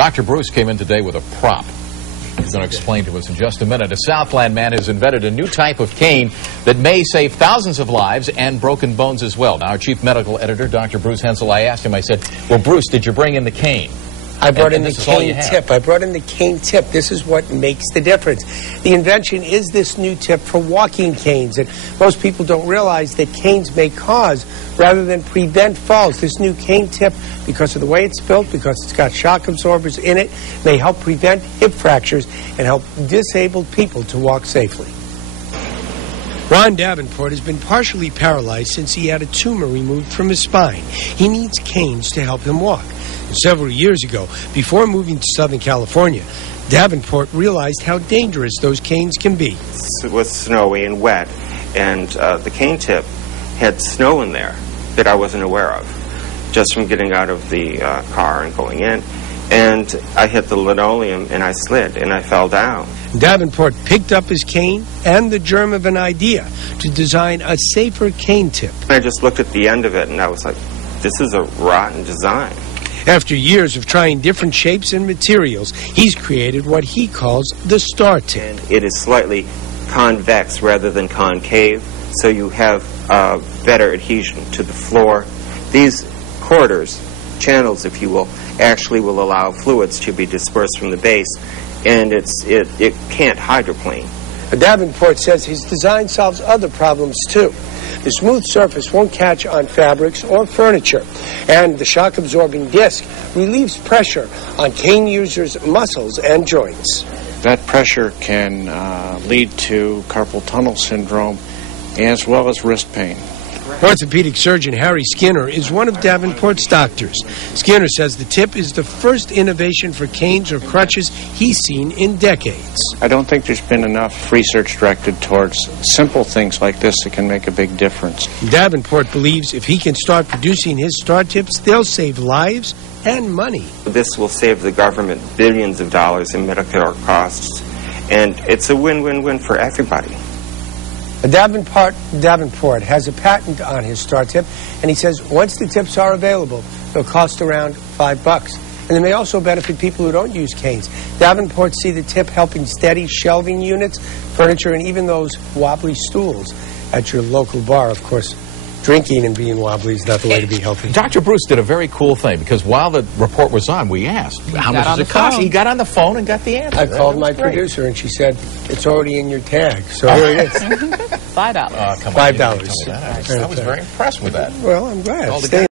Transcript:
Dr. Bruce came in today with a prop. He's going to explain to us in just a minute. A Southland man has invented a new type of cane that may save thousands of lives and broken bones as well. Now, our chief medical editor, Dr. Bruce Hensel, I asked him, I said, well, Bruce, did you bring in the cane? I brought in the cane tip. I brought in the cane tip. This is what makes the difference. The invention is this new tip for walking canes. And most people don't realize that canes may cause rather than prevent falls. This new cane tip, because of the way it's built, because it's got shock absorbers in it, may help prevent hip fractures and help disabled people to walk safely. Ron Davenport has been partially paralyzed since he had a tumor removed from his spine. He needs canes to help him walk. Several years ago, before moving to Southern California, Davenport realized how dangerous those canes can be. It was snowy and wet, and the cane tip had snow in there that I wasn't aware of, just from getting out of the car and going in. And I hit the linoleum, and I slid, and I fell down. Davenport picked up his cane and the germ of an idea to design a safer cane tip. I just looked at the end of it, and I was like, this is a rotten design. After years of trying different shapes and materials, he's created what he calls the star tip. And it is slightly convex rather than concave, so you have better adhesion to the floor. These quarters, channels if you will, actually will allow fluids to be dispersed from the base, and it can't hydroplane. Davenport says his design solves other problems too. The smooth surface won't catch on fabrics or furniture, and the shock-absorbing disc relieves pressure on cane users' muscles and joints. That pressure can lead to carpal tunnel syndrome as well as wrist pain. Orthopedic surgeon Harry Skinner is one of Davenport's doctors. Skinner says the tip is the first innovation for canes or crutches he's seen in decades. I don't think there's been enough research directed towards simple things like this that can make a big difference. Davenport believes if he can start producing his star tips, they'll save lives and money. This will save the government billions of dollars in Medicare costs, and it's a win-win-win for everybody. Davenport has a patent on his star tip, and he says once the tips are available, they'll cost around $5. And they may also benefit people who don't use canes. Davenport see the tip helping steady shelving units, furniture, and even those wobbly stools at your local bar. Of course, drinking and being wobbly is not the way to be healthy. Dr. Bruce did a very cool thing, because while the report was on, we asked, how much does it cost? He got on the phone and got the answer. I called my producer, and she said, it's already in your tag. So here it is. $5. Come on, $5. I was very impressed with that. Well, I'm glad.